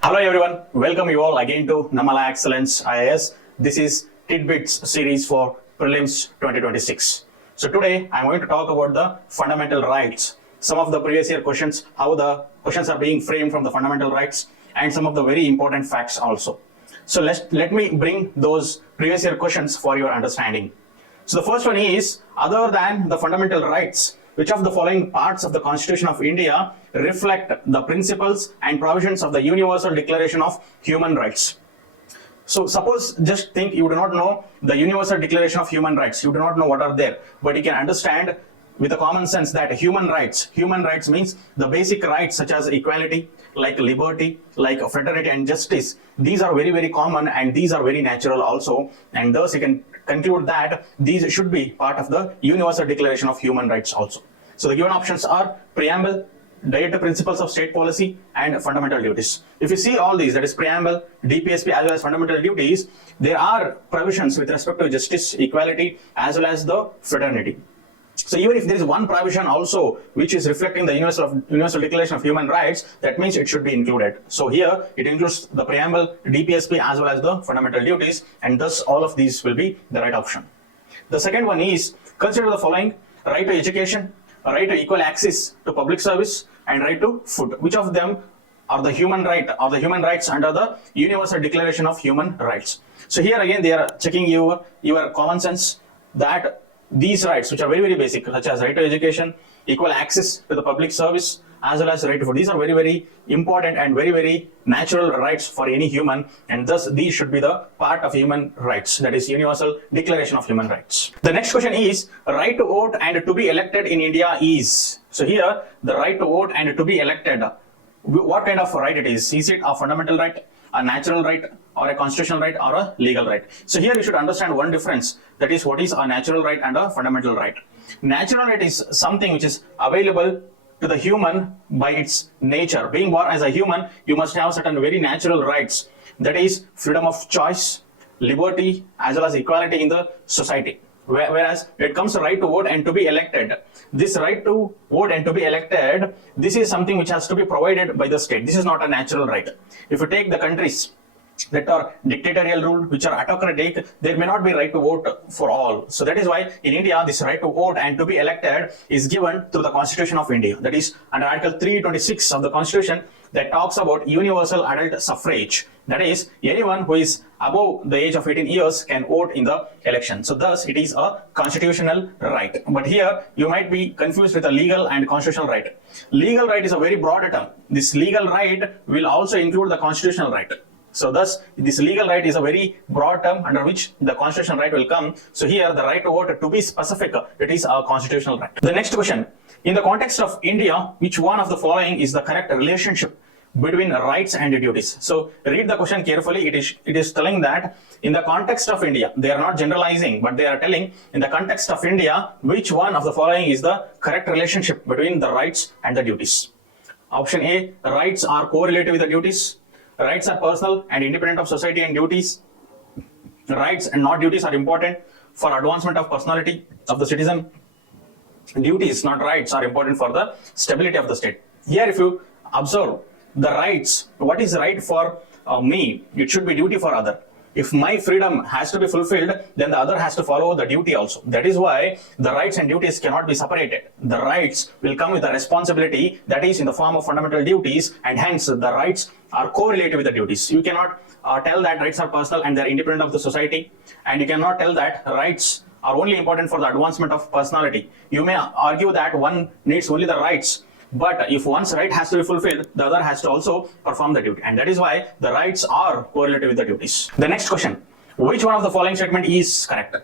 Hello everyone, welcome you all again to Namma LaExcellence IAS. This is Tidbits series for Prelims 2026. So today I'm going to talk about the fundamental rights, some of the previous year questions, how the questions are being framed from the fundamental rights, and some of the very important facts also. So let me bring those previous year questions for your understanding. So the first one is, other than the fundamental rights, which of the following parts of the Constitution of India reflect the principles and provisions of the Universal Declaration of Human Rights? So suppose, just think you do not know the Universal Declaration of Human Rights, you do not know what are there, but you can understand with a common sense that human rights means the basic rights such as equality, like liberty, like fraternity and justice. These are very, very common and these are very natural also, and thus you can conclude that these should be part of the Universal Declaration of Human Rights also. So the given options are preamble, directive principles of state policy, and fundamental duties. If you see all these, that is preamble, DPSP as well as fundamental duties, there are provisions with respect to justice, equality as well as the fraternity. So even if there is one provision also which is reflecting the Universal Declaration of Human Rights, that means it should be included. So here it includes the preamble, DPSP as well as the fundamental duties, and thus all of these will be the right option. The second one is, consider the following: right to education, right to equal access to public service, and right to food. Which of them are the human right or the human rights under the Universal Declaration of Human Rights? So here again they are checking your common sense that these rights, which are very, very basic, such as right to education, equal access to the public service, as well as right to food, these are very, very important and very, very natural rights for any human, and thus these should be the part of human rights, that is Universal Declaration of Human Rights. The next question is, right to vote and to be elected in India is. So here the right to vote and to be elected, what kind of right it is? Is it a fundamental right, a natural right, or a constitutional right, or a legal right? So here you should understand one difference, that is what is a natural right and a fundamental right. Natural right is something which is available to the human by its nature. Being born as a human, you must have certain very natural rights, that is freedom of choice, liberty as well as equality in the society. Whereas when it comes to right to vote and to be elected, this right to vote and to be elected, this is something which has to be provided by the state. This is not a natural right. If you take the countries that are dictatorial rule, which are autocratic, there may not be right to vote for all. So that is why in India this right to vote and to be elected is given through the Constitution of India. That is under Article 326 of the Constitution, that talks about universal adult suffrage. That is, anyone who is above the age of 18 years can vote in the election. So thus it is a constitutional right. But here you might be confused with a legal and constitutional right. Legal right is a very broad term. This legal right will also include the constitutional right. So thus this legal right is a very broad term under which the constitutional right will come. So here the right to vote, to be specific, it is a constitutional right. The next question, in the context of India, which one of the following is the correct relationship between rights and duties? So read the question carefully. It is telling that in the context of India, they are not generalizing, but they are telling in the context of India, which one of the following is the correct relationship between the rights and the duties? Option A, rights are correlated with the duties. Rights are personal and independent of society and duties. Rights and not duties are important for advancement of personality of the citizen. Duties, not rights, are important for the stability of the state. Here if you observe the rights, what is right for me, it should be duty for other. If my freedom has to be fulfilled, then the other has to follow the duty also. That is why the rights and duties cannot be separated. The rights will come with a responsibility, that is in the form of fundamental duties, and hence the rights are correlated with the duties. You cannot tell that rights are personal and they are independent of the society, and you cannot tell that rights are only important for the advancement of personality. You may argue that one needs only the rights, but if one's right has to be fulfilled, the other has to also perform the duty, and that is why the rights are correlated with the duties. The next question, which one of the following statement is correct?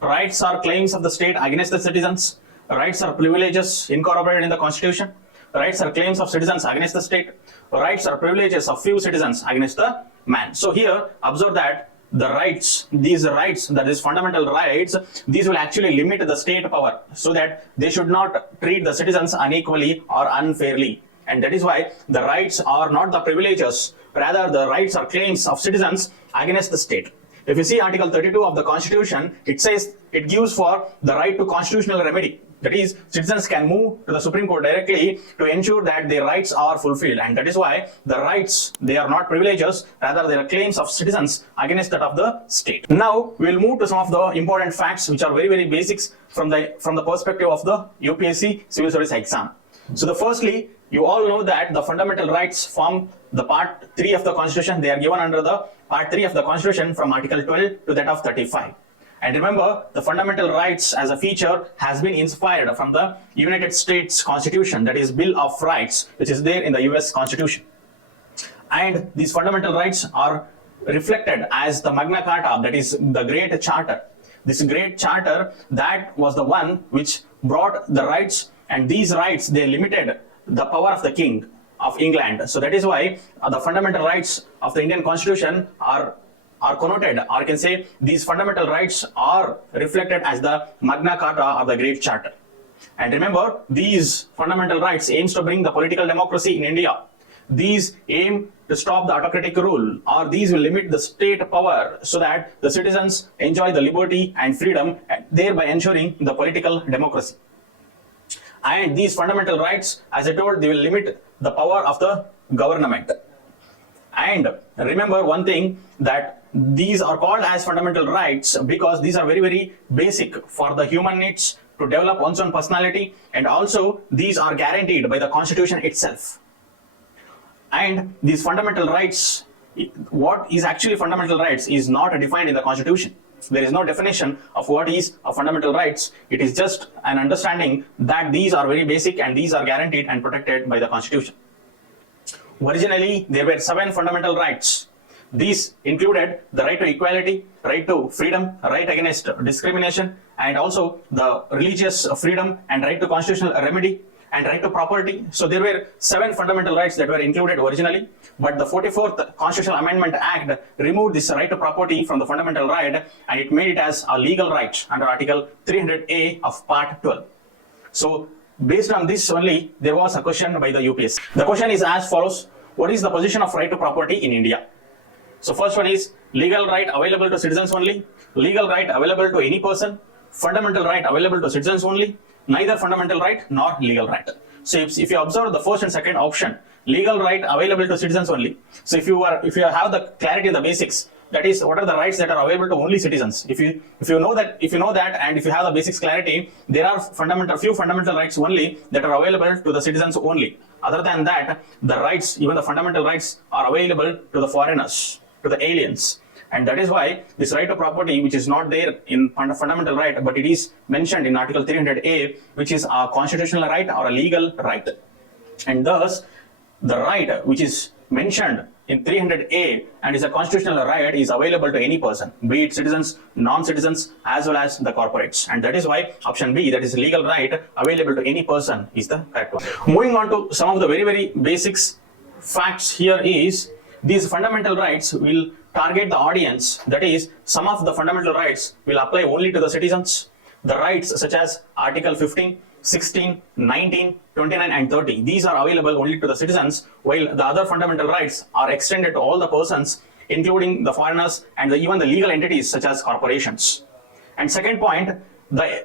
Rights are claims of the state against the citizens. Rights are privileges incorporated in the Constitution. Rights are claims of citizens against the state. Rights are privileges of few citizens against the man. So here observe that the rights, these rights, that is fundamental rights, these will actually limit the state power, so that they should not treat the citizens unequally or unfairly. And that is why the rights are not the privileges, rather the rights are claims of citizens against the state. If you see Article 32 of the Constitution, it says it gives for the right to constitutional remedy. That is, citizens can move to the Supreme Court directly to ensure that their rights are fulfilled, and that is why the rights, they are not privileges, rather they are claims of citizens against that of the state. Now we will move to some of the important facts which are very basics from the perspective of the UPSC civil service exam. So the firstly, you all know that the fundamental rights form the part 3 of the Constitution. They are given under the part 3 of the Constitution from Article 12 to that of 35. And remember, the fundamental rights as a feature has been inspired from the United States Constitution, that is Bill of Rights, which is there in the US Constitution. And these fundamental rights are reflected as the Magna Carta, that is the Great Charter. This Great Charter, that was the one which brought the rights, and these rights, they limited the power of the King of England. So that is why the fundamental rights of the Indian Constitution are connoted, or you can say these fundamental rights are reflected as the Magna Carta or the Great Charter. And remember, these fundamental rights aims to bring the political democracy in India. These aim to stop the autocratic rule, or these will limit the state power so that the citizens enjoy the liberty and freedom, thereby ensuring the political democracy. And these fundamental rights, as I told, they will limit the power of the government. And remember one thing, that these are called as fundamental rights because these are very basic for the human needs to develop one's own personality, and also these are guaranteed by the Constitution itself. And these fundamental rights, what is actually fundamental rights is not defined in the Constitution. There is no definition of what is a fundamental rights. It is just an understanding that these are very basic and these are guaranteed and protected by the Constitution. Originally, there were 7 fundamental rights. These included the right to equality, right to freedom, right against discrimination, and also the religious freedom and right to constitutional remedy, and right to property. So there were 7 fundamental rights that were included originally, but the 44th Constitutional Amendment Act removed this right to property from the fundamental right, and it made it as a legal right under Article 300A of Part 12. So based on this only, there was a question by the UPSC. The question is as follows: what is the position of right to property in India? So first one is legal right available to citizens only, legal right available to any person, fundamental right available to citizens only, neither fundamental right nor legal right. So if you observe the first and second option, legal right available to citizens only. So if you have the clarity in the basics, that is, what are the rights that are available to only citizens? If you know that, and if you have the basics clarity, there are few fundamental rights only that are available to the citizens only. Other than that, the rights, even the fundamental rights, are available to the foreigners, to the aliens. And that is why this right to property, which is not there in fundamental right, but it is mentioned in Article 300A, which is a constitutional right or a legal right. And thus, the right which is mentioned in 300A and is a constitutional right is available to any person, be it citizens, non-citizens, as well as the corporates. And that is why option B, that is legal right available to any person, is the correct one. Moving on to some of the very basics facts here is, these fundamental rights will target the audience, that is, some of the fundamental rights will apply only to the citizens. The rights such as Article 15, 16, 19, 29 and 30, these are available only to the citizens, while the other fundamental rights are extended to all the persons, including the foreigners and even the legal entities such as corporations. And second point,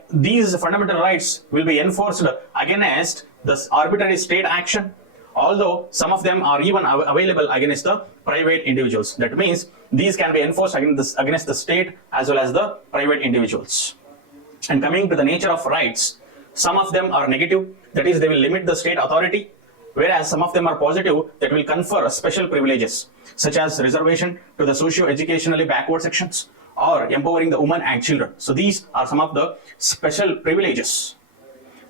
these fundamental rights will be enforced against the arbitrary state action, although some of them are even available against the private individuals. That means these can be enforced against the state as well as the private individuals. And coming to the nature of rights, some of them are negative, that is, they will limit the state authority, whereas some of them are positive, that will confer special privileges, such as reservation to the socio-educationally backward sections or empowering the women and children. So these are some of the special privileges.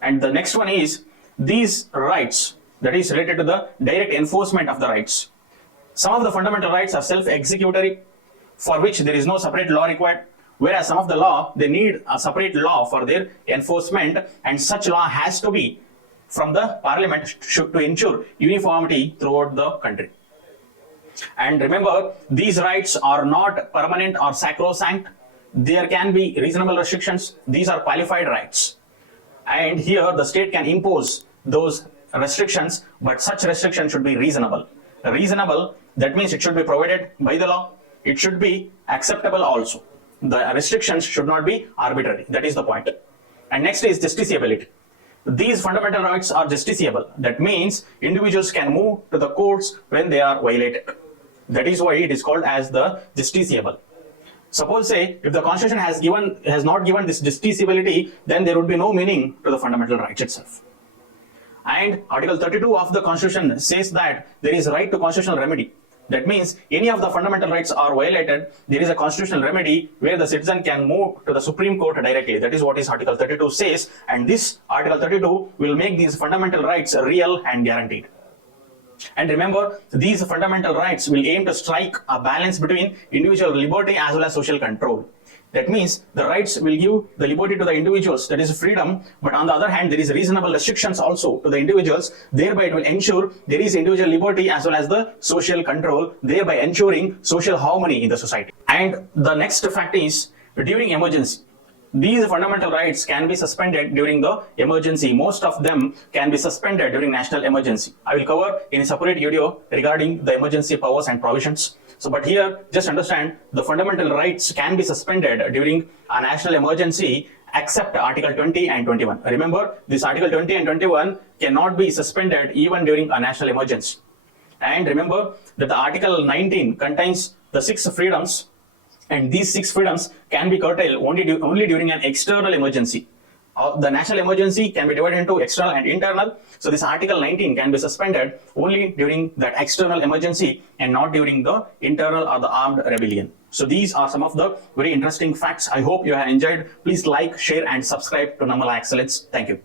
And the next one is these rights, that is related to the direct enforcement of the rights. Some of the fundamental rights are self-executory, for which there is no separate law required, whereas some of the law, they need a separate law for their enforcement, and such law has to be from the parliament to ensure uniformity throughout the country. And remember, these rights are not permanent or sacrosanct. There can be reasonable restrictions. These are qualified rights. And here the state can impose those restrictions, but such restrictions should be reasonable. Reasonable, that means it should be provided by the law. It should be acceptable also. The restrictions should not be arbitrary. That is the point. And next is justiciability. these fundamental rights are justiciable. That means individuals can move to the courts when they are violated. That is why it is called as the justiciable. Suppose say if the constitution has not given this justiciability, then there would be no meaning to the fundamental rights itself. And Article 32 of the Constitution says that there is right to constitutional remedy. That means any of the fundamental rights are violated, there is a constitutional remedy where the citizen can move to the Supreme Court directly. That is what is Article 32 says, and this Article 32 will make these fundamental rights real and guaranteed. And remember, these fundamental rights will aim to strike a balance between individual liberty as well as social control. That means the rights will give the liberty to the individuals, that is freedom, but on the other hand, there is reasonable restrictions also to the individuals. Thereby it will ensure there is individual liberty as well as the social control, thereby ensuring social harmony in the society. And the next fact is, during emergency, these fundamental rights can be suspended during the emergency. Most of them can be suspended during national emergency. I will cover in a separate video regarding the emergency powers and provisions. So, but here, just understand the fundamental rights can be suspended during a national emergency except Article 20 and 21. Remember, this Article 20 and 21 cannot be suspended even during a national emergency. And remember that the Article 19 contains the 6 freedoms, and these 6 freedoms can be curtailed only during an external emergency. The national emergency can be divided into external and internal. So this Article 19 can be suspended only during that external emergency and not during the internal or the armed rebellion. So these are some of the very interesting facts. I hope you have enjoyed. Please like, share and subscribe to Namma LaExcellence. Thank you.